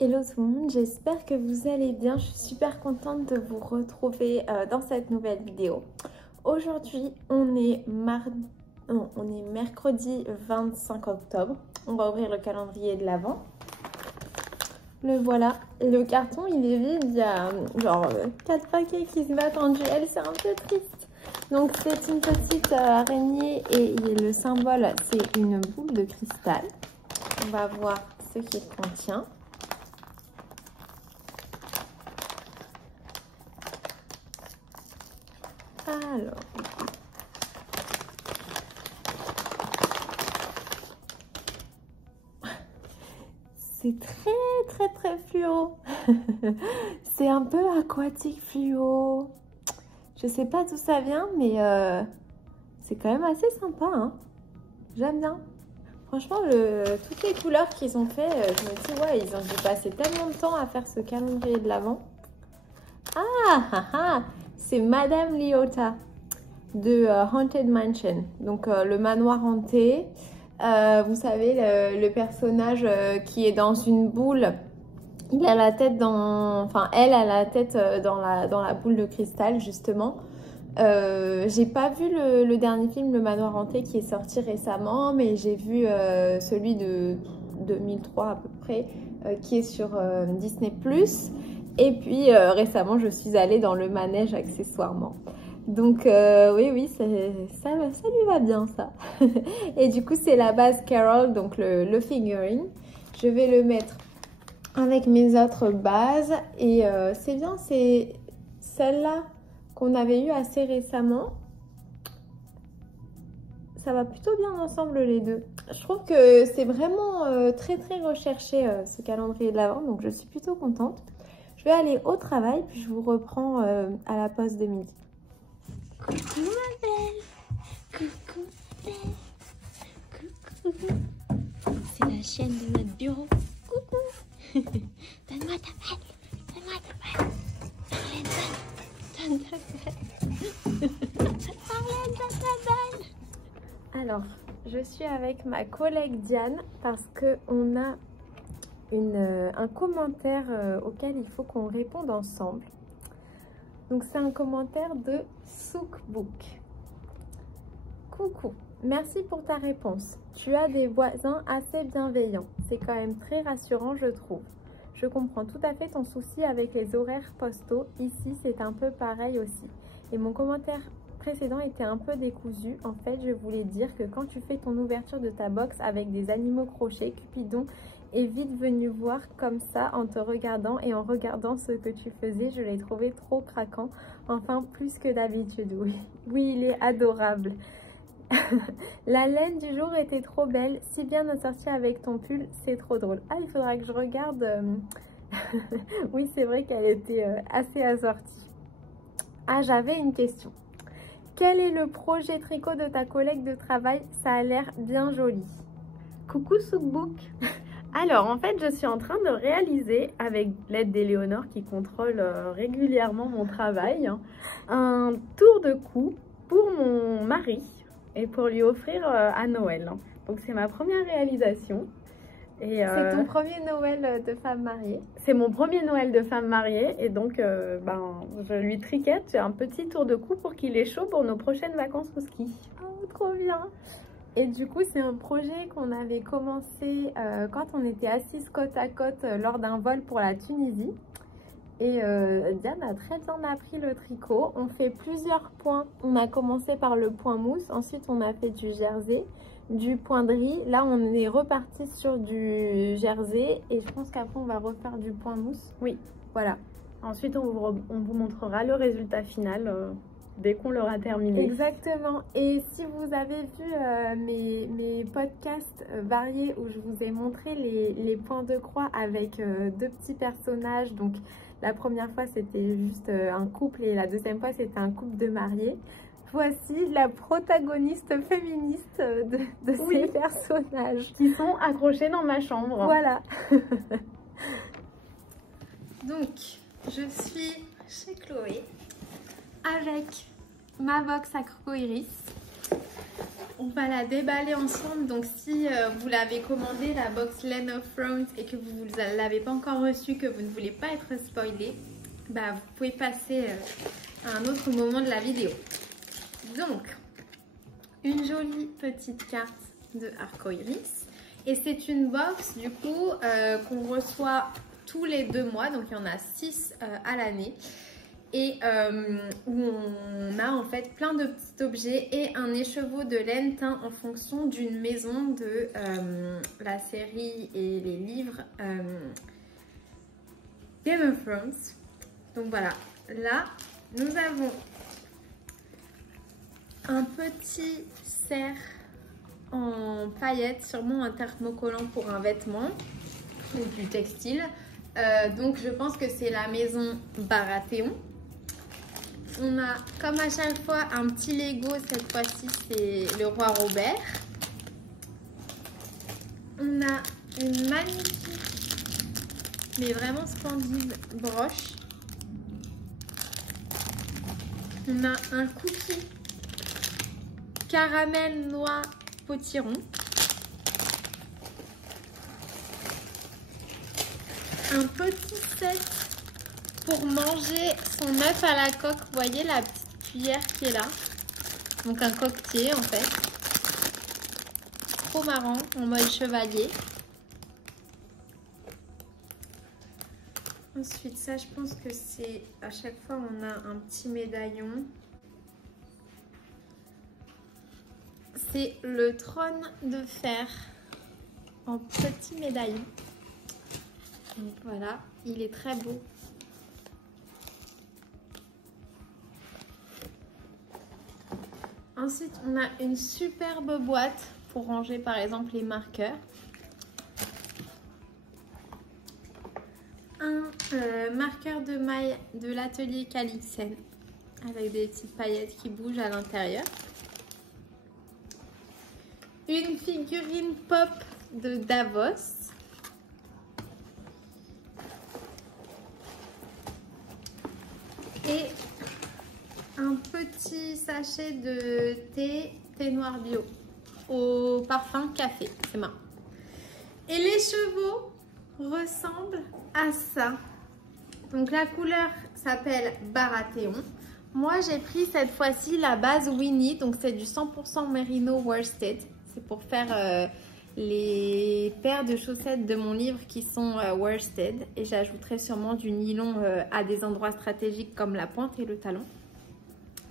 Hello tout le monde, j'espère que vous allez bien. Je suis super contente de vous retrouver dans cette nouvelle vidéo. Aujourd'hui, on est mercredi 25 octobre. On va ouvrir le calendrier de l'Avent. Le voilà. Le carton, il est vide. Il y a genre 4 paquets qui se battent en duel. C'est un peu triste. Donc, c'est une petite araignée et le symbole, c'est une boule de cristal. On va voir ce qu'il contient. Alors, c'est très fluo. C'est un peu aquatique fluo. Je sais pas d'où ça vient, mais c'est quand même assez sympa, hein. J'aime bien. Franchement, toutes les couleurs qu'ils ont fait, je me dis, ouais, ils ont dû passer tellement de temps à faire ce calendrier de l'Avent. C'est Madame Leota de Haunted Mansion, donc le manoir hanté. Vous savez, le personnage qui est dans une boule, il a la tête elle a la tête dans la boule de cristal, justement. J'ai pas vu le dernier film, Le Manoir hanté, qui est sorti récemment, mais j'ai vu celui de 2003 à peu près, qui est sur Disney+. Et puis récemment, je suis allée dans le manège accessoirement. Donc oui, ça lui va bien ça. Et du coup, c'est la base Carol, donc le figurine. Je vais le mettre avec mes autres bases. Et c'est bien, c'est celle-là qu'on avait eu assez récemment. Ça va plutôt bien ensemble les deux. Je trouve que c'est vraiment très recherché ce calendrier de l'Avent, donc je suis plutôt contente. Je vais aller au travail, puis je vous reprends à la pause de midi. Coucou ma belle, coucou ma belle, coucou. C'est la chienne de notre bureau. Coucou. Donne-moi ta balle, donne-moi ta balle. Marlène, donne ta balle. Marlène, donne ta balle. Alors, je suis avec ma collègue Diane parce qu'on a un commentaire auquel il faut qu'on réponde ensemble. Donc c'est un commentaire de Soukbook. Coucou, merci pour ta réponse. Tu as des voisins assez bienveillants. C'est quand même très rassurant, je trouve. Je comprends tout à fait ton souci avec les horaires postaux. Ici, c'est un peu pareil aussi. Et mon commentaire précédent était un peu décousu. En fait, je voulais dire que quand tu fais ton ouverture de ta box avec des animaux crochés, Cupidon est vite venu voir comme ça en te regardant et en regardant ce que tu faisais. Je l'ai trouvé trop craquant, enfin plus que d'habitude. Oui, il est adorable. La laine du jour était trop belle, si bien assortie avec ton pull, c'est trop drôle. Ah, il faudra que je regarde. Oui, c'est vrai qu'elle était assez assortie. Ah, j'avais une question. Quel est le projet tricot de ta collègue de travail? Ça a l'air bien joli. Coucou Soukbook. Alors, en fait, je suis en train de réaliser, avec l'aide d'Éléonore qui contrôle régulièrement mon travail, un tour de cou pour mon mari et pour lui offrir à Noël. Donc, c'est ma première réalisation. C'est ton premier Noël de femme mariée? C'est mon premier Noël de femme mariée et donc je lui triquette un petit tour de cou pour qu'il ait chaud pour nos prochaines vacances au ski. Oh, trop bien! Et du coup, c'est un projet qu'on avait commencé quand on était assises côte à côte lors d'un vol pour la Tunisie. Et Diane a très bien appris le tricot. On fait plusieurs points. On a commencé par le point mousse. Ensuite, on a fait du jersey, du point de riz. Là, on est reparti sur du jersey. Et je pense qu'après, on va refaire du point mousse. Oui, voilà. Ensuite, on vous montrera le résultat final dès qu'on l'aura terminé. Exactement. Et si vous avez vu mes podcasts variés où je vous ai montré les points de croix avec deux petits personnages, donc la première fois c'était juste un couple et la deuxième fois c'était un couple de mariés. Voici la protagoniste féministe de ces personnages. Qui sont accrochés dans ma chambre. Voilà. Donc, je suis chez Chloé avec ma box à Croco Iris. On va la déballer ensemble. Donc si vous l'avez commandé, la box Land of Thrones, et que vous ne l'avez pas encore reçue, que vous ne voulez pas être spoilé, bah, vous pouvez passer à un autre moment de la vidéo. Donc, une jolie petite carte de Arcoiris. Et c'est une box du coup qu'on reçoit tous les 2 mois. Donc il y en a 6 à l'année. Et où on a en fait plein de petits objets et un écheveau de laine teint en fonction d'une maison de la série et les livres Game of Thrones. Donc voilà, là nous avons un petit cerf en paillettes, sûrement un thermocollant pour un vêtement ou du textile. Donc je pense que c'est la maison Baratheon. On a, comme à chaque fois, un petit Lego. Cette fois-ci, c'est le roi Robert. On a une magnifique, mais vraiment splendide broche. On a un cookie caramel noix potiron. Un petit set pour manger son œuf à la coque. Vous voyez la petite cuillère qui est là. Donc un coquetier en fait. Trop marrant, en mode chevalier. Ensuite, ça je pense que c'est... À chaque fois on a un petit médaillon. C'est le trône de fer en petit médaillon. Donc voilà, il est très beau. Ensuite, on a une superbe boîte pour ranger par exemple les marqueurs. Un marqueur de maille de l'atelier Calixen avec des petites paillettes qui bougent à l'intérieur. Une figurine pop de Davos. Et un petit sachet de thé noir bio au parfum café. C'est marrant. Et les chevaux ressemblent à ça. Donc la couleur s'appelle Baratheon. Moi j'ai pris cette fois-ci la base Winnie. Donc c'est du 100% Merino worsted. C'est pour faire les paires de chaussettes de mon livre qui sont worsted. Et j'ajouterai sûrement du nylon à des endroits stratégiques comme la pointe et le talon.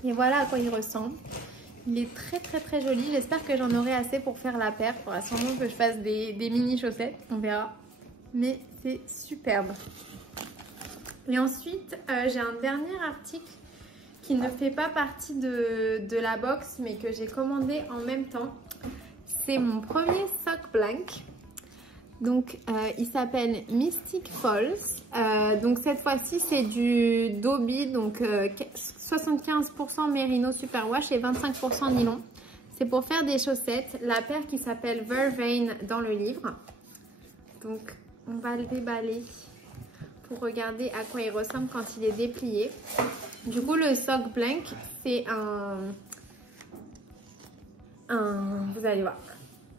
Et voilà à quoi il ressemble. Il est très très très joli. J'espère que j'en aurai assez pour faire la paire. Il faudra sûrement que je fasse des mini chaussettes. On verra. Mais c'est superbe. Et ensuite, j'ai un dernier article qui ne fait pas partie de la box, mais que j'ai commandé en même temps. C'est mon premier sock blank. Donc, il s'appelle Mystic Falls. Donc, cette fois-ci, c'est du Dobby. Donc, 75% Merino Superwash et 25% nylon. C'est pour faire des chaussettes. La paire qui s'appelle Vervain dans le livre. Donc, on va le déballer pour regarder à quoi il ressemble quand il est déplié. Du coup, le sock blank, c'est vous allez voir,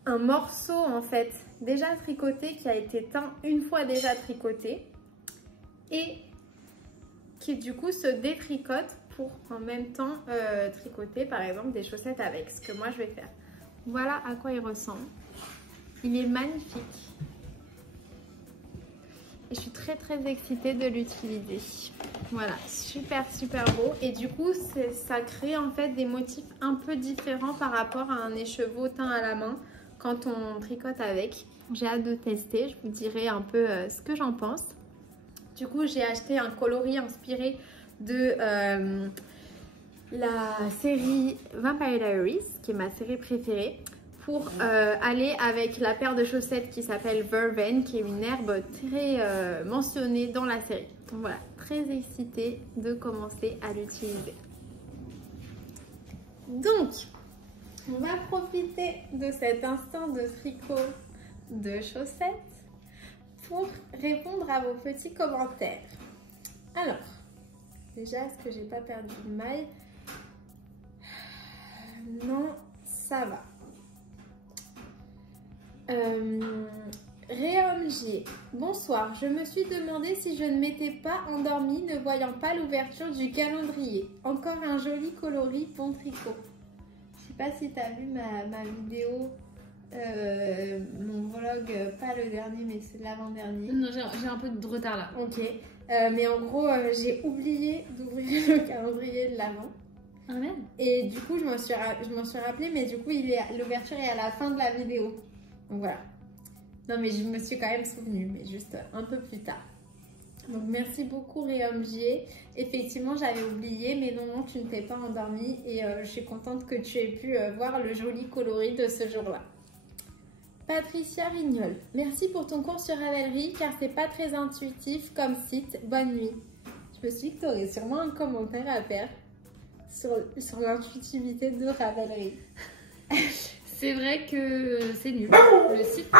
un morceau en fait déjà tricoté qui a été teint une fois déjà tricoté et qui du coup se détricote pour en même temps tricoter par exemple des chaussettes avec, ce que moi je vais faire. Voilà à quoi il ressemble. Il est magnifique. Et je suis très très excitée de l'utiliser. Voilà, super super beau. Et du coup, ça crée en fait des motifs un peu différents par rapport à un écheveau teint à la main quand on tricote avec. J'ai hâte de tester, je vous dirai un peu ce que j'en pense. Du coup, j'ai acheté un coloris inspiré de la série Vampire Diaries, qui est ma série préférée, pour aller avec la paire de chaussettes qui s'appelle Vervain, qui est une herbe très mentionnée dans la série. Donc voilà, très excitée de commencer à l'utiliser. Donc, on va profiter de cet instant de tricot de chaussettes pour répondre à vos petits commentaires. Alors, déjà, est-ce que j'ai pas perdu de maille? Non, ça va. Réomg, bonsoir. Je me suis demandé si je ne m'étais pas endormie ne voyant pas l'ouverture du calendrier. Encore un joli coloris, bon tricot. Je sais pas si tu as vu ma vidéo, mon vlog, pas le dernier mais c'est l'avant-dernier. Non, j'ai un peu de retard là. Ok, mais en gros j'ai oublié d'ouvrir le calendrier de l'avant. Ah merde. Et du coup je m'en suis rappelée, mais du coup l'ouverture est à la fin de la vidéo. Donc voilà. Non mais je me suis quand même souvenue, mais juste un peu plus tard. Donc merci beaucoup Réomg. Effectivement j'avais oublié, mais non, tu ne t'es pas endormie et je suis contente que tu aies pu voir le joli coloris de ce jour-là. Patricia Rignol, merci pour ton cours sur Ravelry car c'est pas très intuitif comme site. Bonne nuit. Je me suis dit que tu aurais sûrement un commentaire à faire sur l'intuitivité de Ravelry. C'est vrai que c'est nul. Le site.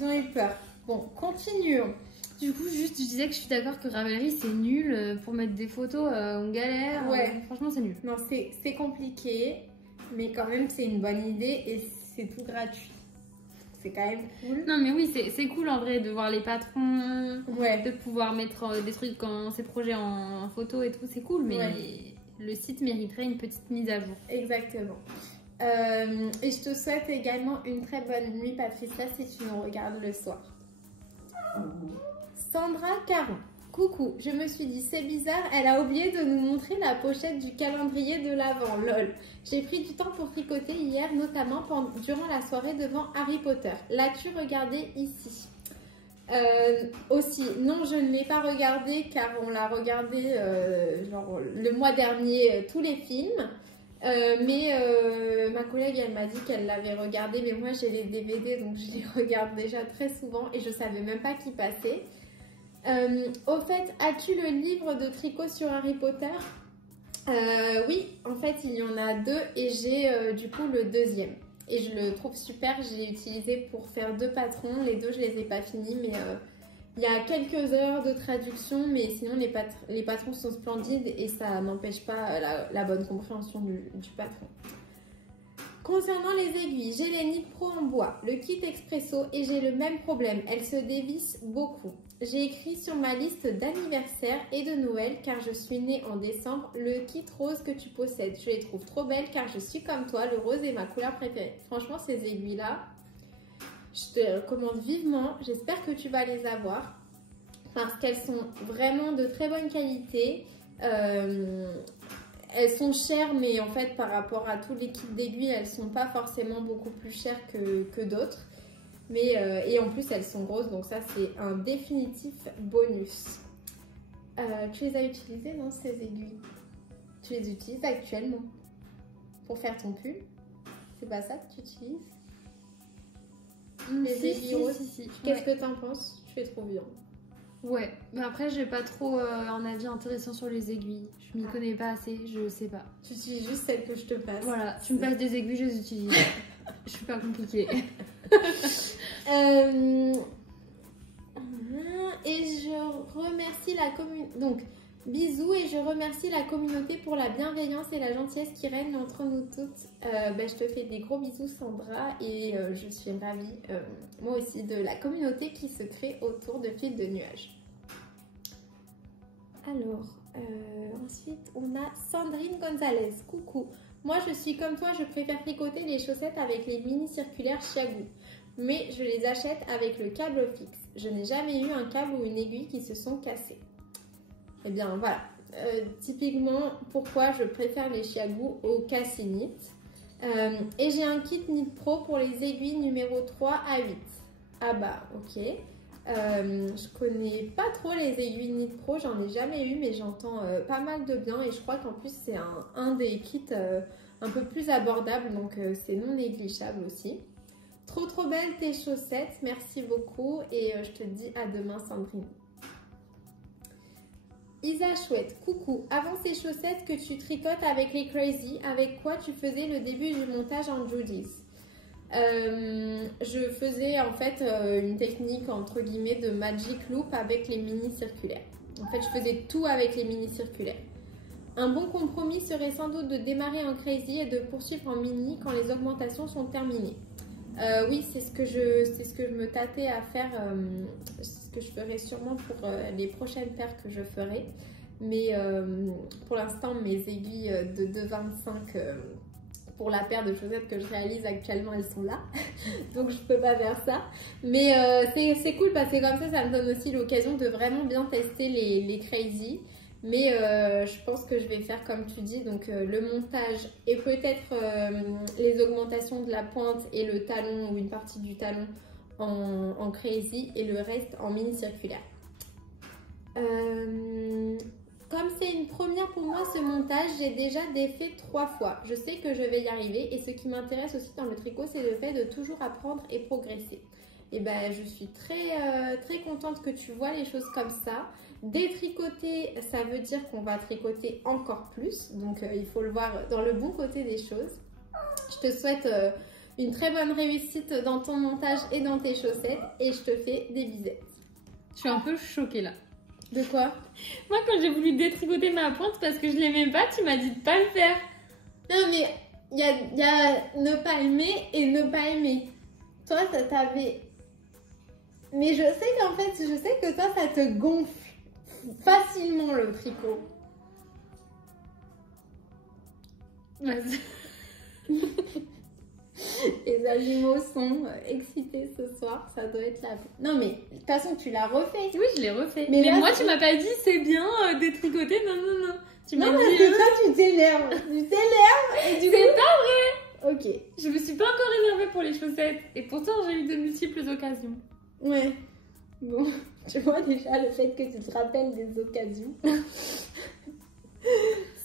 Ils ont eu peur. Bon, continuons. Du coup, juste, je disais que je suis d'accord que Ravelry, c'est nul. Pour mettre des photos, on galère. Ouais. Franchement, c'est nul. Non, c'est compliqué, mais quand même, c'est une bonne idée et c'est tout gratuit. C'est quand même cool. Non, mais oui, c'est cool en vrai de voir les patrons, Ouais. de pouvoir mettre des trucs quand ces projets en photo et tout. C'est cool, mais le site mériterait une petite mise à jour. Exactement. Et je te souhaite également une très bonne nuit, Patricia, si tu nous regardes le soir. Sandra Caron. Coucou, je me suis dit, c'est bizarre, elle a oublié de nous montrer la pochette du calendrier de l'Avent, lol. J'ai pris du temps pour tricoter hier, notamment durant la soirée devant Harry Potter. L'as-tu regardé ici? Aussi, non, je ne l'ai pas regardé car on l'a regardé genre le mois dernier, tous les films. Mais ma collègue elle m'a dit qu'elle l'avait regardé, mais moi j'ai les DVD donc je les regarde déjà très souvent et je savais même pas qu'il passait. Au fait, as-tu le livre de tricot sur Harry Potter? Oui, en fait il y en a 2 et j'ai du coup le deuxième et je le trouve super. Je l'ai utilisé pour faire 2 patrons, les 2 je les ai pas finis, mais il y a quelques heures de traduction, mais sinon les patrons sont splendides et ça n'empêche pas la bonne compréhension du patron. Concernant les aiguilles, j'ai les Knit Pro en bois, le kit expresso et j'ai le même problème, elles se dévissent beaucoup. J'ai écrit sur ma liste d'anniversaire et de Noël car je suis née en décembre le kit rose que tu possèdes. Je les trouve trop belles car je suis comme toi, le rose est ma couleur préférée. Franchement ces aiguilles là, je te recommande vivement, j'espère que tu vas les avoir parce qu'elles sont vraiment de très bonne qualité. Elles sont chères mais en fait par rapport à tous les kits d'aiguilles, elles sont pas forcément beaucoup plus chères que d'autres. Mais, et en plus elles sont grosses donc ça c'est un définitif bonus. Tu les as utilisées non ces aiguilles? Tu les utilises actuellement pour faire ton pull? C'est pas ça que tu utilises? Les aiguilles roses. Si. Qu'est-ce que t'en penses? Tu fais trop bien. Ouais, mais après j'ai pas trop un avis intéressant sur les aiguilles. Je m'y connais pas assez, je sais pas. Tu utilises juste celles que je te passe. Voilà, tu me passes des aiguilles, je les utilise. Je suis pas compliquée. Et je remercie la communauté. Donc, bisous et je remercie la communauté pour la bienveillance et la gentillesse qui règne entre nous toutes. Je te fais des gros bisous Sandra et je suis ravie, moi aussi, de la communauté qui se crée autour de Fil de Nuages. Alors, ensuite on a Sandrine Gonzalez. Coucou, moi je suis comme toi, je préfère tricoter les chaussettes avec les mini circulaires Chiagou. Mais je les achète avec le câble fixe. Je n'ai jamais eu un câble ou une aiguille qui se sont cassés. Eh bien voilà, typiquement pourquoi je préfère les Chiagou au Cassinit. Et j'ai un kit Knit Pro pour les aiguilles numéro 3 à 8. Ah bah ok. Je connais pas trop les aiguilles Knit Pro, j'en ai jamais eu mais j'entends pas mal de bien et je crois qu'en plus c'est un des kits un peu plus abordables donc c'est non négligeable aussi. Trop belles tes chaussettes, merci beaucoup et je te dis à demain Sandrine. Isa Chouette, coucou, avant ces chaussettes que tu tricotes avec les Crazy, avec quoi tu faisais le début du montage en Judy's? Je faisais en fait une technique entre guillemets de magic loop avec les mini circulaires. En fait je faisais tout avec les mini circulaires. Un bon compromis serait sans doute de démarrer en Crazy et de poursuivre en mini quand les augmentations sont terminées. Oui, c'est ce que je me tâtais à faire, ce que je ferai sûrement pour les prochaines paires que je ferai. Mais pour l'instant, mes aiguilles de 2,25 pour la paire de chaussettes que je réalise actuellement, elles sont là. Donc je peux pas faire ça. Mais c'est cool parce que comme ça me donne aussi l'occasion de vraiment bien tester les crazy. Mais je pense que je vais faire comme tu dis, donc le montage et peut-être les augmentations de la pointe et le talon ou une partie du talon en crazy et le reste en mini circulaire. Comme c'est une première pour moi ce montage, j'ai déjà défait 3 fois. Je sais que je vais y arriver et ce qui m'intéresse aussi dans le tricot, c'est le fait de toujours apprendre et progresser. Et ben, je suis très contente que tu vois les choses comme ça. Détricoter, ça veut dire qu'on va tricoter encore plus. Donc, il faut le voir dans le bon côté des choses. Je te souhaite une très bonne réussite dans ton montage et dans tes chaussettes. Et je te fais des bisettes. Je suis un peu choquée là. De quoi? Moi, quand j'ai voulu détricoter ma pointe parce que je l'aimais pas, tu m'as dit de pas le faire. Non, mais il y a ne pas aimer et ne pas aimer. Toi, ça t'avait... Mais je sais qu'en fait, je sais que toi, ça te gonfle facilement le tricot. Vas-y. Les animaux sont excités ce soir, ça doit être la... Non mais, de toute façon, tu l'as refait. Oui, je l'ai refait. Mais là, moi, tu m'as pas dit c'est bien détricoter, non. Tu m'as non, dit... parce que toi, tu t'énerves. Tu t'énerves et du coup... C'est pas vrai. Ok. Je me suis pas encore énervée pour les chaussettes. Et pourtant, j'ai eu de multiples occasions. Ouais. Bon, tu vois déjà le fait que tu te rappelles des occasions.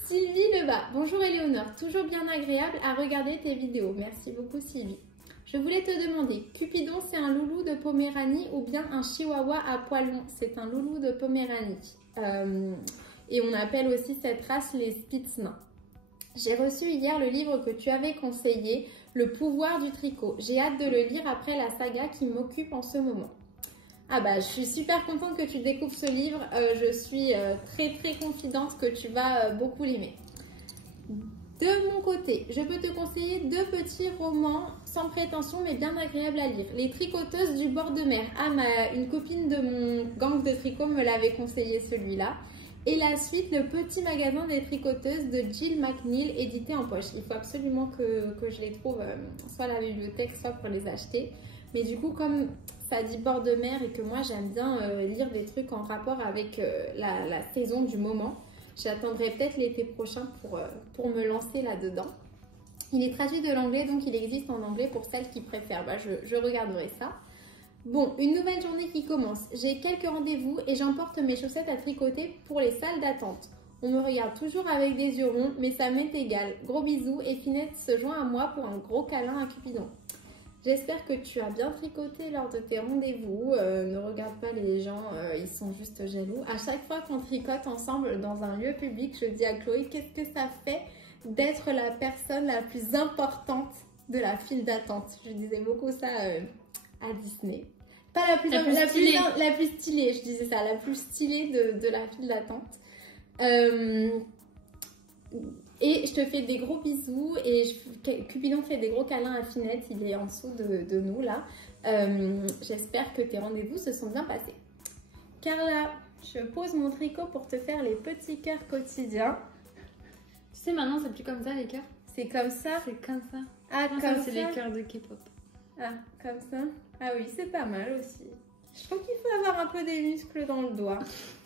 Sylvie Lebas. Bonjour Éléonore, toujours bien agréable à regarder tes vidéos. Merci beaucoup Sylvie. Je voulais te demander, Cupidon c'est un loulou de Poméranie ou bien un chihuahua à poils longs? C'est un loulou de Poméranie. Et on appelle aussi cette race les Spitznains. J'ai reçu hier le livre que tu avais conseillé, Le pouvoir du tricot. J'ai hâte de le lire après la saga qui m'occupe en ce moment. Ah bah, je suis super contente que tu découvres ce livre. Je suis très confidente que tu vas beaucoup l'aimer. De mon côté, je peux te conseiller 2 petits romans sans prétention mais bien agréables à lire. Les tricoteuses du bord de mer. Ah, une copine de mon gang de tricot me l'avait conseillé celui-là. Et la suite, Le petit magasin des tricoteuses de Jill McNeil, édité en poche. Il faut absolument que je les trouve soit à la bibliothèque, soit pour les acheter. Mais du coup, comme ça dit bord de mer et que moi j'aime bien lire des trucs en rapport avec la saison du moment, j'attendrai peut-être l'été prochain pour me lancer là-dedans. Il est traduit de l'anglais, donc il existe en anglais pour celles qui préfèrent. Bah, je regarderai ça. Bon, une nouvelle journée qui commence. J'ai quelques rendez-vous et j'emporte mes chaussettes à tricoter pour les salles d'attente. On me regarde toujours avec des yeux ronds, mais ça m'est égal. Gros bisous et Finette se joint à moi pour un gros câlin à Cupidon. J'espère que tu as bien tricoté lors de tes rendez-vous. Ne regarde pas les gens, ils sont juste jaloux. À chaque fois qu'on tricote ensemble dans un lieu public, je dis à Chloé, qu'est-ce que ça fait d'être la personne la plus importante de la file d'attente? Je disais beaucoup ça à Disney. Pas la plus stylée, je disais ça, la plus stylée de la file d'attente. Et je te fais des gros bisous et Cupidon fait des gros câlins à Finette, il est en dessous de nous là. J'espère que tes rendez-vous se sont bien passés. Carla, je pose mon tricot pour te faire les petits cœurs quotidiens. Tu sais, maintenant, c'est plus comme ça les cœurs. C'est comme ça? C'est comme ça. Ah, non, comme ça? C'est les cœurs de K-pop. Ah, comme ça? Ah oui, c'est pas mal aussi. Je trouve qu'il faut avoir un peu des muscles dans le doigt.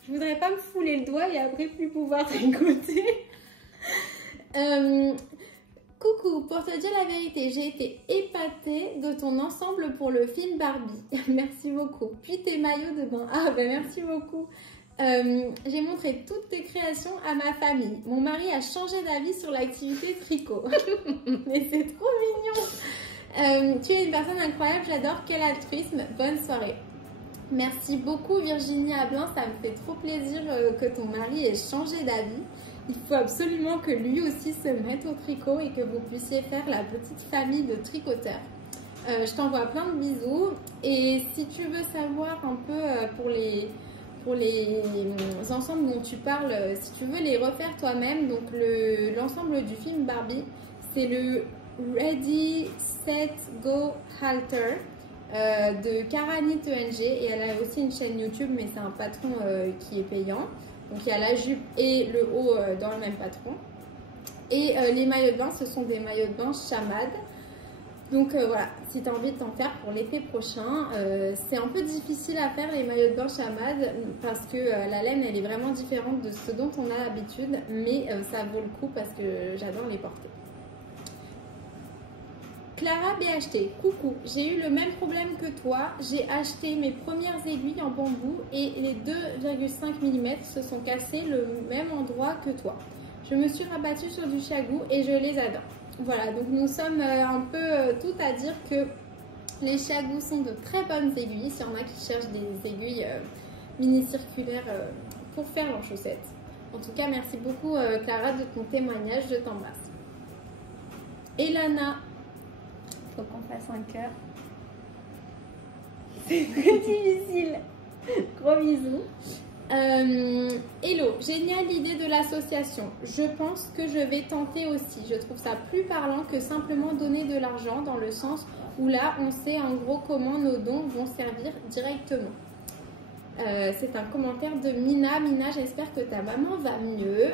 Je voudrais pas me fouler le doigt et après plus pouvoir tricoter. Coucou, pour te dire la vérité, j'ai été épatée de ton ensemble pour le film Barbie. Merci beaucoup. Puis tes maillots de bain. Ah ben merci beaucoup. J'ai montré toutes tes créations à ma famille. Mon mari a changé d'avis sur l'activité tricot. Mais c'est trop mignon. Tu es une personne incroyable, j'adore. Quel altruisme. Bonne soirée. Merci beaucoup Virginie Ablin, ça me fait trop plaisir que ton mari ait changé d'avis. Il faut absolument que lui aussi se mette au tricot et que vous puissiez faire la petite famille de tricoteurs. Je t'envoie plein de bisous et si tu veux savoir un peu pour les ensembles dont tu parles, si tu veux les refaire toi-même, donc l'ensemble du film Barbie, c'est le Ready, Set, Go, Halter de Karani TNG et elle a aussi une chaîne YouTube mais c'est un patron qui est payant. Donc il y a la jupe et le haut dans le même patron. Et les maillots de bain, ce sont des maillots de bain Chamad. Donc voilà, si tu as envie de t'en faire pour l'été prochain, c'est un peu difficile à faire les maillots de bain Chamad parce que la laine elle est vraiment différente de ce dont on a l'habitude, mais ça vaut le coup parce que j'adore les porter. Clara BHT, coucou, j'ai eu le même problème que toi, j'ai acheté mes premières aiguilles en bambou et les 2,5 mm se sont cassés le même endroit que toi. Je me suis rabattue sur du chagou et je les adore. Voilà, donc nous sommes un peu tout à dire que les chagous sont de très bonnes aiguilles. S'il y en a qui cherchent des aiguilles mini-circulaires pour faire leurs chaussettes. En tout cas, merci beaucoup Clara de ton témoignage, je t'embrasse. Elana, faut qu'on fasse un cœur. C'est très difficile. Gros bisous. Hello, géniale l'idée de l'association. Je pense que je vais tenter aussi. Je trouve ça plus parlant que simplement donner de l'argent dans le sens où là, on sait en gros comment nos dons vont servir directement. C'est un commentaire de Mina. Mina, j'espère que ta maman va mieux.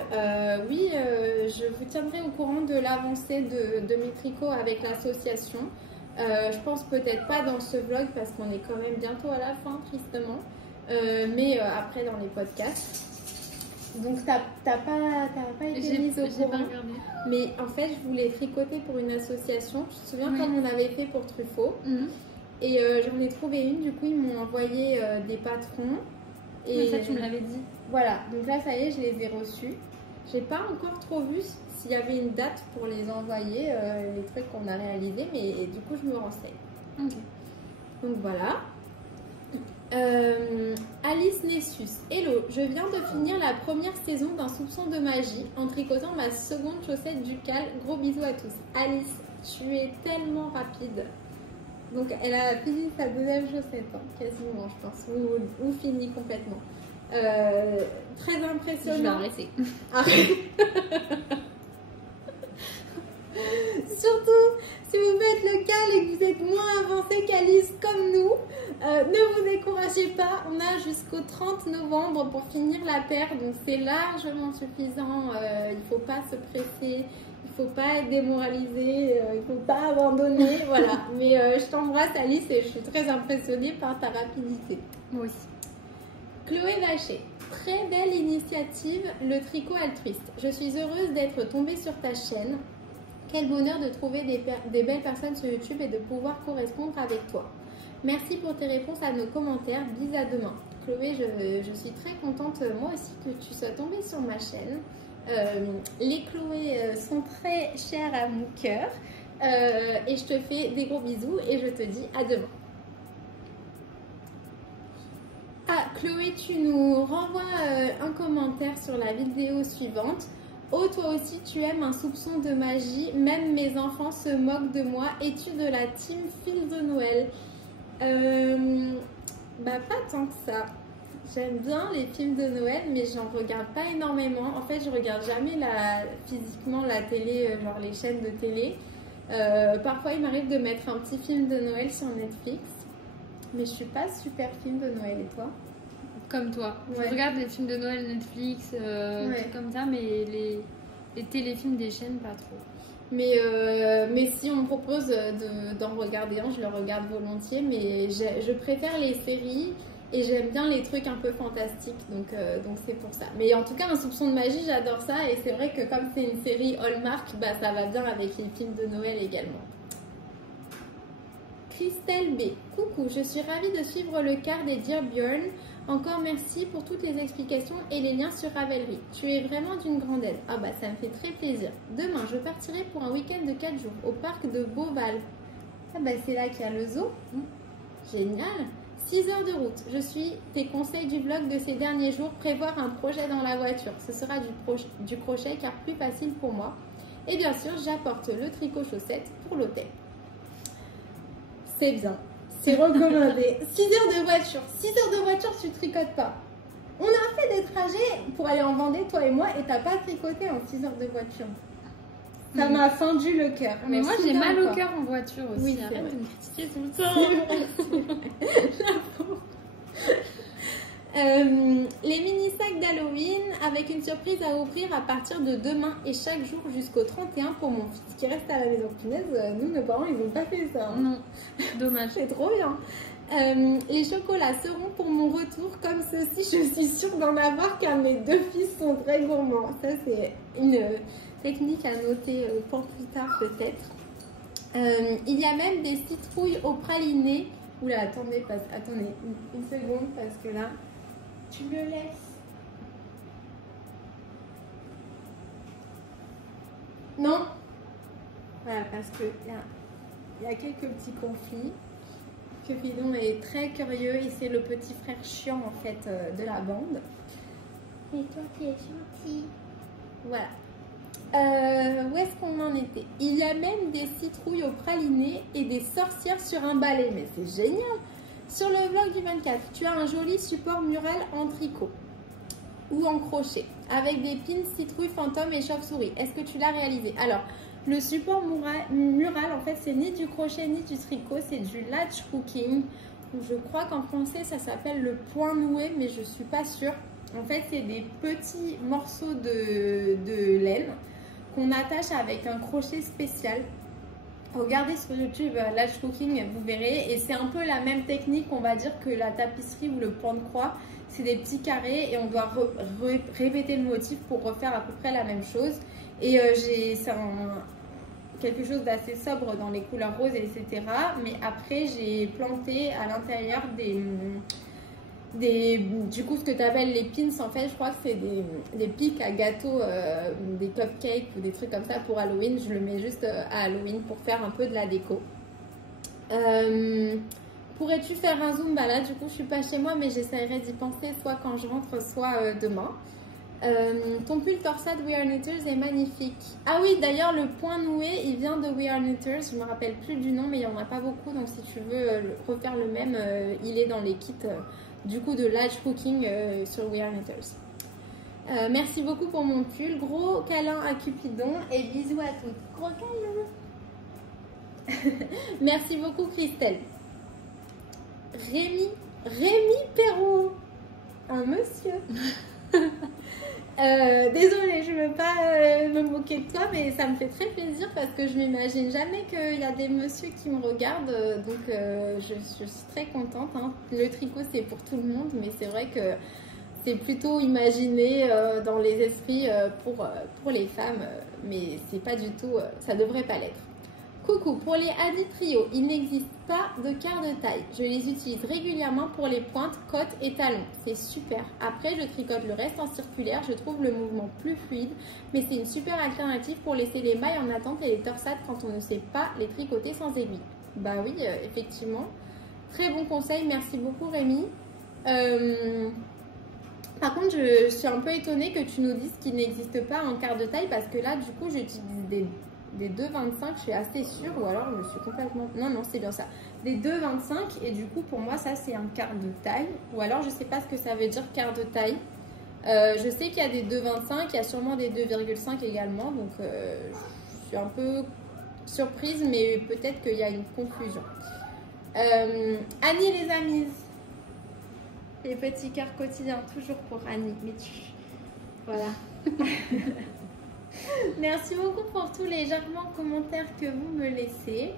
Oui, je vous tiendrai au courant de l'avancée de mes tricots avec l'association. Je pense peut-être pas dans ce vlog parce qu'on est quand même bientôt à la fin, tristement. Mais après dans les podcasts. Donc t'as pas été mise au courant. Mais en fait je voulais tricoter pour une association. Tu te souviens comme on avait fait pour Truffaut. Et j'en ai trouvé une, du coup ils m'ont envoyé des patrons. Et ça tu me l'avais dit. Voilà, donc là ça y est, je les ai reçus. J'ai pas encore trop vu s'il y avait une date pour les envoyer, les trucs qu'on a réalisés, mais du coup je me renseigne. Donc voilà. Alice Nessus, hello, je viens de finir la première saison d'un soupçon de magie en tricotant ma seconde chaussette ducale. Gros bisous à tous. Alice, tu es tellement rapide. Donc elle a fini sa deuxième chaussette, hein, quasiment je pense, ou fini complètement. Très impressionnant. Je vais arrêter. Surtout si vous faites le cal et que vous êtes moins avancé qu'Alice comme nous, ne vous découragez pas, on a jusqu'au 30 novembre pour finir la paire, donc c'est largement suffisant, il ne faut pas se presser, il ne faut pas être démoralisé, il ne faut pas abandonner, voilà. Mais je t'embrasse Alice et je suis très impressionnée par ta rapidité. Moi aussi. Chloé Vacher, très belle initiative, le tricot altruiste. Je suis heureuse d'être tombée sur ta chaîne. Quel bonheur de trouver des belles personnes sur YouTube et de pouvoir correspondre avec toi. Merci pour tes réponses à nos commentaires. Bis à demain. Chloé, je suis très contente moi aussi que tu sois tombée sur ma chaîne. Les Chloé sont très chères à mon cœur. Et je te fais des gros bisous et je te dis à demain. Ah, Chloé, tu nous renvoies un commentaire sur la vidéo suivante. Oh, toi aussi, tu aimes un soupçon de magie. Même mes enfants se moquent de moi. Es-tu de la team fil de Noël? Bah, pas tant que ça. J'aime bien les films de Noël, mais j'en regarde pas énormément. En fait, je regarde jamais physiquement la télé, genre les chaînes de télé. Parfois, il m'arrive de mettre un petit film de Noël sur Netflix. Mais je suis pas super film de Noël, et toi? Comme toi. Ouais. Je regarde les films de Noël Netflix, trucs comme ça, mais les téléfilms des chaînes, pas trop. Mais si on me propose d'en regarder un, je le regarde volontiers. Mais je préfère les séries et j'aime bien les trucs un peu fantastiques. Donc c'est pour ça. Mais en tout cas, un soupçon de magie, j'adore ça. Et c'est vrai que comme c'est une série Hallmark, bah, ça va bien avec les films de Noël également. Christelle B. Coucou, je suis ravie de suivre le quart des Dear Björn. Encore merci pour toutes les explications et les liens sur Ravelry. Tu es vraiment d'une grande aide. Ah bah ça me fait très plaisir. Demain, je partirai pour un week-end de 4 jours au parc de Beauval. Ah bah c'est là qu'il y a le zoo. Génial. 6 heures de route. Je suis tes conseils du vlog de ces derniers jours. Prévoir un projet dans la voiture. Ce sera du crochet car plus facile pour moi. Et bien sûr, j'apporte le tricot chaussette pour l'hôtel. C'est bien. C'est recommandé. 6 heures de voiture. 6 heures de voiture, tu tricotes pas. On a fait des trajets pour aller en Vendée, toi et moi, et t'as pas tricoté en 6 heures de voiture. Ça m'a fendu le cœur. Mais moi j'ai mal au cœur en voiture aussi. Oui, Arrête vrai. de me critiquer tout le temps. Les mini sacs d'Halloween avec une surprise à ouvrir à partir de demain et chaque jour jusqu'au 31 pour mon fils qui reste à la maison. Punaise, nous nos parents ils ont pas fait ça. Hein. Non, dommage. C'est trop bien. Les chocolats seront pour mon retour comme ceci. Je suis sûre d'en avoir car mes 2 fils sont très gourmands. Ça c'est une technique à noter pour plus tard peut-être. Il y a même des citrouilles au praliné. Oula, attendez une seconde parce que là, tu me laisses. Non. Voilà, parce que il y a quelques petits conflits. Cupidon est très curieux et c'est le petit frère chiant en fait de la bande. Mais toi tu es gentil. Voilà. Où est-ce qu'on en était? Il y a même des citrouilles au praliné et des sorcières sur un balai. Mais c'est génial! Sur le vlog du 24, tu as un joli support mural en tricot ou en crochet avec des pins citrouilles fantômes et chauve-souris. Est-ce que tu l'as réalisé? Alors, le support mural, en fait, c'est ni du crochet ni du tricot, c'est du latch cooking. Je crois qu'en français, ça s'appelle le point noué, mais je suis pas sûre. En fait, c'est des petits morceaux de laine qu'on attache avec un crochet spécial. Regardez sur YouTube Latch Cooking, vous verrez. Et c'est un peu la même technique, on va dire, que la tapisserie ou le point de croix. C'est des petits carrés et on doit répéter le motif pour refaire à peu près la même chose. Et c'est quelque chose d'assez sobre dans les couleurs roses, etc. Mais après, j'ai planté à l'intérieur du coup, ce que tu appelles les pins, en fait, je crois que c'est des pics à gâteau, des cupcakes ou des trucs comme ça pour Halloween. Je le mets juste à Halloween pour faire un peu de la déco. Pourrais-tu faire un zoom? Bah là, du coup, je suis pas chez moi, mais j'essaierai d'y penser soit quand je rentre, soit demain. Ton pull torsade We Are Knitters est magnifique. Ah oui, d'ailleurs, le point noué, il vient de We Are Knitters. Je me rappelle plus du nom, mais il n'y en a pas beaucoup. Donc, si tu veux refaire le même, il est dans les kits du coup de Latch Cooking sur We Are Knitters. Merci beaucoup pour mon pull. Gros câlin à Cupidon et bisous à toutes. Gros câlin. Merci beaucoup Christelle. Rémi Perrault. Un monsieur. Désolée, je ne veux pas me moquer de toi, mais ça me fait très plaisir parce que je m'imagine jamais qu'il y a des messieurs qui me regardent, donc je suis très contente. Hein. Le tricot c'est pour tout le monde, mais c'est vrai que c'est plutôt imaginé dans les esprits pour les femmes, mais c'est pas du tout, ça devrait pas l'être. Coucou, pour les Adi Trio, il n'existe pas de quart de taille. Je les utilise régulièrement pour les pointes, côtes et talons. C'est super. Après, je tricote le reste en circulaire. Je trouve le mouvement plus fluide, mais c'est une super alternative pour laisser les mailles en attente et les torsades quand on ne sait pas les tricoter sans aiguille. Bah oui, effectivement. Très bon conseil. Merci beaucoup, Rémi. Par contre, je suis un peu étonnée que tu nous dises qu'il n'existe pas un quart de taille parce que là, du coup, j'utilise des 2,25, je suis assez sûre, ou alors je me suis complètement... Non, c'est bien ça. Des 2,25 et du coup, pour moi, ça, c'est un quart de taille. Ou alors, je sais pas ce que ça veut dire, quart de taille. Je sais qu'il y a des 2,25, il y a sûrement des 2,5 également. Donc, je suis un peu surprise, mais peut-être qu'il y a une confusion. Annie, les amis. Les petits cœurs quotidiens, toujours pour Annie. Mais voilà. Merci beaucoup pour tous les charmants commentaires que vous me laissez.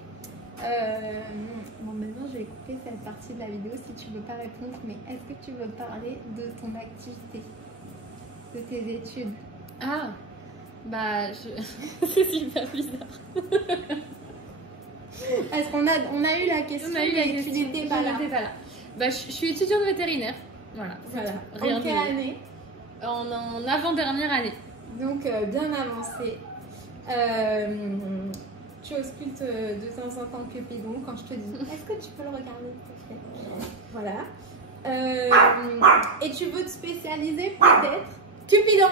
Bon, maintenant je vais couper cette partie de la vidéo si tu ne veux pas répondre, mais est-ce que tu veux parler de ton activité, de tes études? Ah, bah, c'est super bizarre. Est-ce qu'on a eu la question? On a eu la question. Tu n'étais pas là. Bah, je suis étudiante vétérinaire. Voilà. En quelle année? En avant-dernière année. Donc bien avancé. Tu auscultes de temps en temps Cupidon quand je te dis est-ce que tu peux le regarder s'il te plaît? Voilà. Et tu veux te spécialiser peut-être? Cupidon!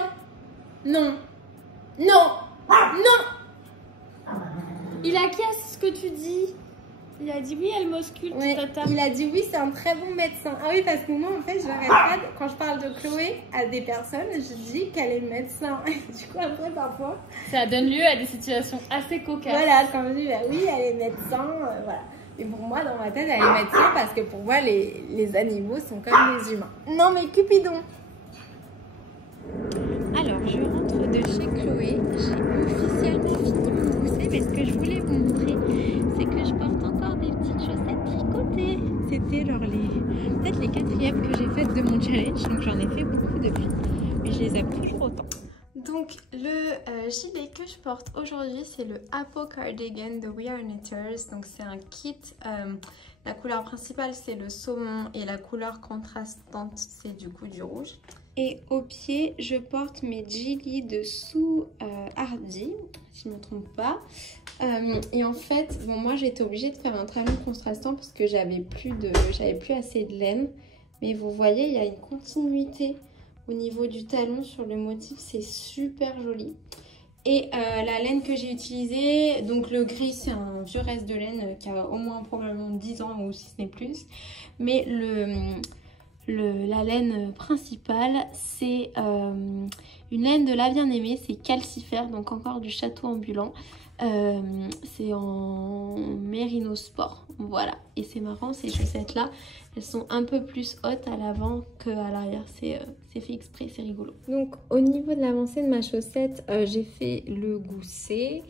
Non! Non! Non! Il acquiesce ce que tu dis. Il a dit oui, elle m'ausculte, Ouais, tata. il a dit oui, c'est un très bon médecin. Ah oui, parce que moi, en fait, j'arrête pas, quand je parle de Chloé à des personnes, je dis qu'elle est médecin. Du coup, après, parfois... Ça donne lieu à des situations assez cocasses. Voilà, quand je dis, bah oui, elle est médecin, voilà. Et pour moi, dans ma tête, elle est médecin parce que pour moi, les animaux sont comme les humains. Non, mais Cupidon. Alors, je rentre de chez Chloé. J'ai officiellement fini mon gousset, mais ce que je voulais vous montrer, c'est que je porte encore des petites chaussettes tricotées. C'était peut-être les 4e que j'ai faites de mon challenge, donc j'en ai fait beaucoup depuis. Mais je les aime toujours autant. Donc, le gilet que je porte aujourd'hui, c'est le Apo Cardigan de We Are Knitters. Donc, c'est un kit. La couleur principale, c'est le saumon et la couleur contrastante, c'est du coup du rouge. Et au pied, je porte mes Gilly de Sue Hardy, si je ne me trompe pas. Et en fait, bon, moi, j'ai été obligée de faire un talon contrastant parce que j'avais plus assez de laine. Mais vous voyez, il y a une continuité au niveau du talon sur le motif, c'est super joli. Et la laine que j'ai utilisée, donc le gris, c'est un vieux reste de laine qui a au moins probablement 10 ans ou si ce n'est plus. Mais la laine principale, c'est une laine de la bien-aimée, c'est calcifère, donc encore du château ambulant. C'est en Merino Sport, voilà. Et c'est marrant, ces chaussettes là, elles sont un peu plus hautes à l'avant qu'à l'arrière, c'est fait exprès, c'est rigolo. Donc au niveau de l'avancée de ma chaussette, j'ai fait le gousset.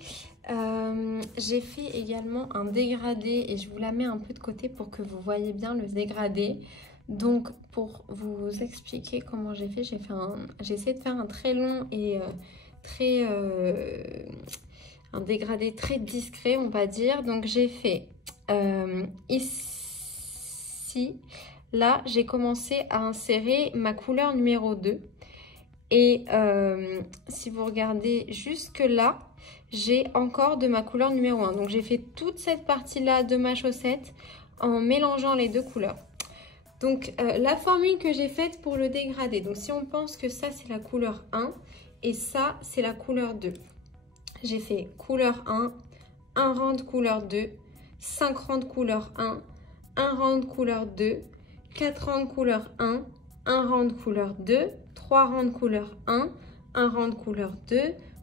J'ai fait également un dégradé et je vous la mets un peu de côté pour que vous voyez bien le dégradé. Donc pour vous expliquer comment j'ai fait, j'ai essayé de faire un très long et un dégradé très discret, on va dire. Donc j'ai fait ici, là j'ai commencé à insérer ma couleur numéro 2 et si vous regardez jusque là, j'ai encore de ma couleur numéro 1. Donc j'ai fait toute cette partie là de ma chaussette en mélangeant les deux couleurs. Donc la formule que j'ai faite pour le dégradé, donc si on pense que ça c'est la couleur 1 et ça c'est la couleur 2. J'ai fait couleur 1, 1 rang de couleur 2, 5 rangs de couleur 1, 1 rang de couleur 2, 4 rangs de couleur 1, 1 rang de couleur 2, 3 rangs de couleur 1, 1 rang de couleur 2,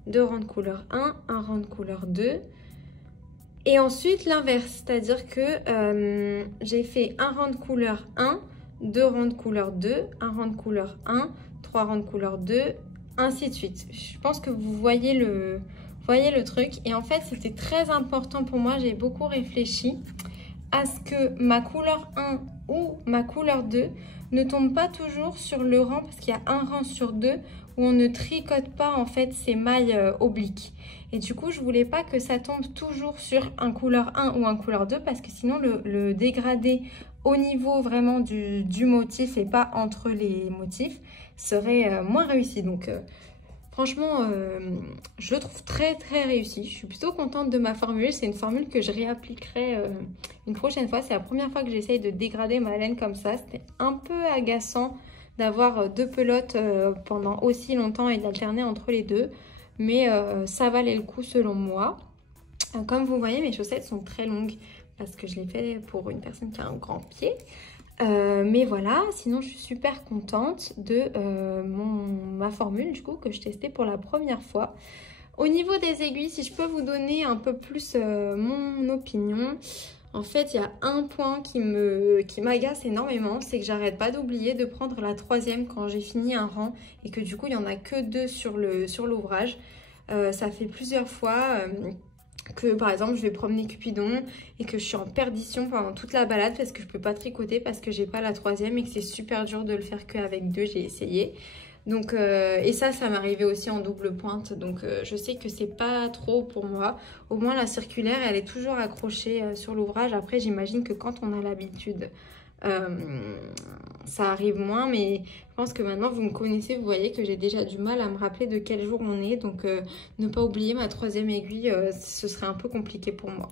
2 rangs de couleur 1, 1 rang de couleur 2. Et ensuite l'inverse, c'est-à-dire que j'ai fait 1 rang de couleur 1, 2 rangs de couleur 2, 1 rang de couleur 1, 3 rangs de couleur 2, ainsi de suite. Je pense que vous voyez le truc. Et en fait, c'était très important pour moi, j'ai beaucoup réfléchi à ce que ma couleur 1 ou ma couleur 2 ne tombe pas toujours sur le rang, parce qu'il y a un rang sur 2 où on ne tricote pas en fait ces mailles obliques. Et du coup, je voulais pas que ça tombe toujours sur un couleur 1 ou un couleur 2 parce que sinon le dégradé au niveau vraiment du motif et pas entre les motifs serait moins réussi. Donc franchement, je le trouve très très réussi. Je suis plutôt contente de ma formule. C'est une formule que je réappliquerai une prochaine fois. C'est la première fois que j'essaye de dégrader ma laine comme ça. C'était un peu agaçant d'avoir deux pelotes pendant aussi longtemps et d'alterner entre les deux. Mais ça valait le coup selon moi. Comme vous voyez, mes chaussettes sont très longues parce que je les fais pour une personne qui a un grand pied. Mais voilà, sinon je suis super contente de ma formule du coup que je testais pour la première fois. Au niveau des aiguilles, si je peux vous donner un peu plus mon opinion, en fait il y a un point qui m'agace énormément, c'est que j'arrête pas d'oublier de prendre la troisième quand j'ai fini un rang et que du coup il n'y en a que deux sur l'ouvrage. Ça fait plusieurs fois que par exemple je vais promener Cupidon et que je suis en perdition pendant toute la balade parce que je peux pas tricoter parce que j'ai pas la troisième et que c'est super dur de le faire qu'avec deux, j'ai essayé. Donc et ça m'arrivait aussi en double pointe, donc je sais que c'est pas trop pour moi. Au moins la circulaire elle est toujours accrochée sur l'ouvrage. Après j'imagine que quand on a l'habitude ça arrive moins, mais je pense que maintenant vous me connaissez, vous voyez que j'ai déjà du mal à me rappeler de quel jour on est, donc ne pas oublier ma troisième aiguille, ce serait un peu compliqué pour moi.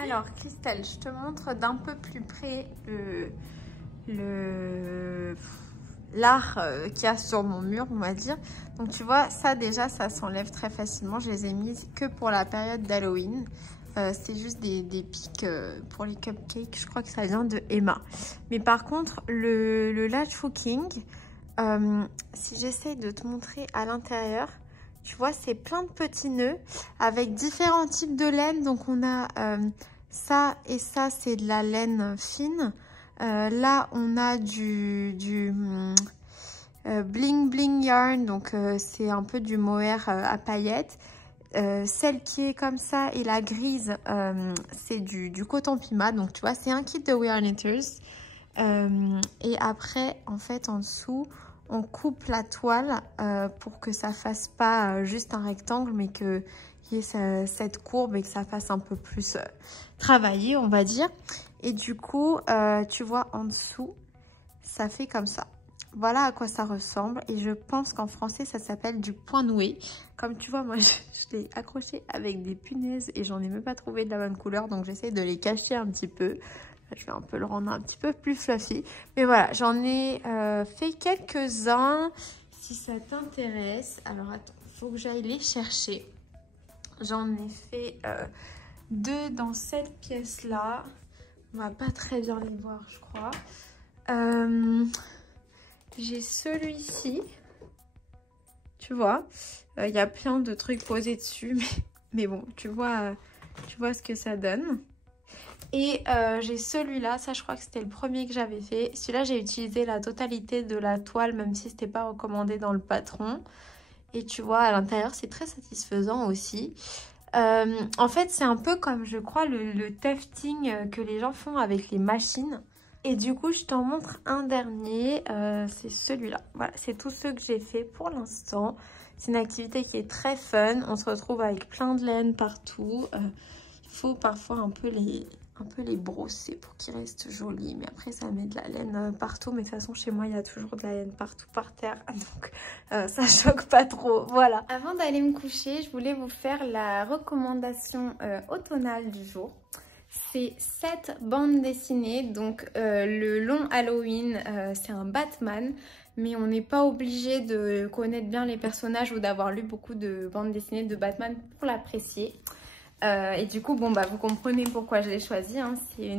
Alors Christelle, je te montre d'un peu plus près l'art qu'il y a sur mon mur, on va dire. Donc tu vois, ça déjà ça s'enlève très facilement, je les ai mises que pour la période d'Halloween. C'est juste des pics pour les cupcakes. Je crois que ça vient de Emma. Mais par contre, le latch hooking, si j'essaye de te montrer à l'intérieur, tu vois, c'est plein de petits nœuds avec différents types de laine. Donc, on a ça et ça, c'est de la laine fine. Là, on a du bling bling yarn. Donc, c'est un peu du mohair à paillettes. Celle qui est comme ça et la grise, c'est du coton pima. Donc, tu vois, c'est un kit de We Are Knitters. Et après, en fait, en dessous, on coupe la toile pour que ça fasse pas juste un rectangle, mais qu'il y ait cette courbe et que ça fasse un peu plus travaillé, on va dire. Et du coup, tu vois, en dessous, ça fait comme ça. Voilà à quoi ça ressemble. Et je pense qu'en français, ça s'appelle du point noué. Comme tu vois, moi, je l'ai accroché avec des punaises et j'en ai même pas trouvé de la bonne couleur. Donc, j'essaie de les cacher un petit peu. Je vais un peu le rendre un petit peu plus fluffy. Mais voilà, j'en ai fait quelques-uns. Si ça t'intéresse. Alors, attends, il faut que j'aille les chercher. J'en ai fait 2 dans cette pièce-là. On va pas très bien les voir, je crois. J'ai celui-ci. Tu vois, il y a plein de trucs posés dessus. Mais bon, tu vois ce que ça donne. Et j'ai celui-là, ça je crois que c'était le premier que j'avais fait. Celui-là, j'ai utilisé la totalité de la toile, même si c'était pas recommandé dans le patron. Et tu vois, à l'intérieur, c'est très satisfaisant aussi. En fait, c'est un peu comme, je crois, le tufting que les gens font avec les machines. Et du coup, je t'en montre un dernier, c'est celui-là. Voilà, c'est tous ceux que j'ai fait pour l'instant. C'est une activité qui est très fun. On se retrouve avec plein de laine partout. Il faut parfois un peu les brosser pour qu'ils restent jolis. Mais après, ça met de la laine partout. Mais de toute façon, chez moi, il y a toujours de la laine partout par terre. Donc, ça choque pas trop. Voilà. Avant d'aller me coucher, je voulais vous faire la recommandation automnale du jour. C'est 7 bandes dessinées. Donc, le long Halloween, c'est un Batman. Mais on n'est pas obligé de connaître bien les personnages ou d'avoir lu beaucoup de bandes dessinées de Batman pour l'apprécier. Et du coup, bon, bah, vous comprenez pourquoi je l'ai choisi. Hein. C'est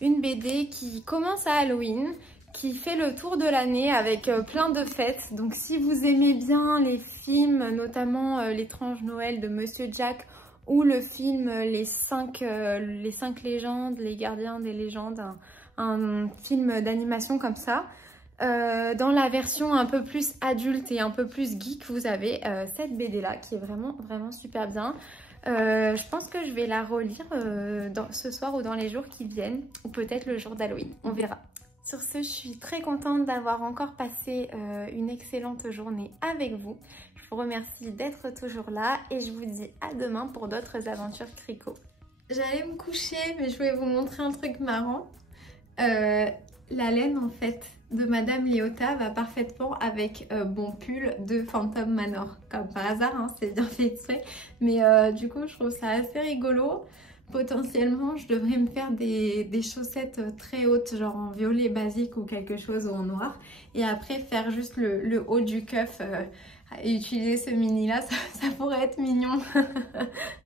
une BD qui commence à Halloween, qui fait le tour de l'année avec plein de fêtes. Donc, si vous aimez bien les films, notamment L'étrange Noël de Monsieur Jack ou le film les 5 légendes, les gardiens des légendes, un film d'animation comme ça. Dans la version un peu plus adulte et un peu plus geek, vous avez cette BD là qui est vraiment super bien. Je pense que je vais la relire ce soir ou dans les jours qui viennent, ou peut-être le jour d'Halloween, on verra. Sur ce, je suis très contente d'avoir encore passé une excellente journée avec vous. Je vous remercie d'être toujours là et je vous dis à demain pour d'autres aventures Cricot. J'allais me coucher, mais je voulais vous montrer un truc marrant. La laine en fait de Madame Léota va parfaitement avec mon pull de Phantom Manor. Comme par hasard, hein, c'est bien fait exprès. Mais du coup, je trouve ça assez rigolo. Potentiellement, je devrais me faire des chaussettes très hautes, genre en violet basique ou quelque chose ou en noir. Et après, faire juste le haut du cuff et utiliser ce mini là, ça pourrait être mignon.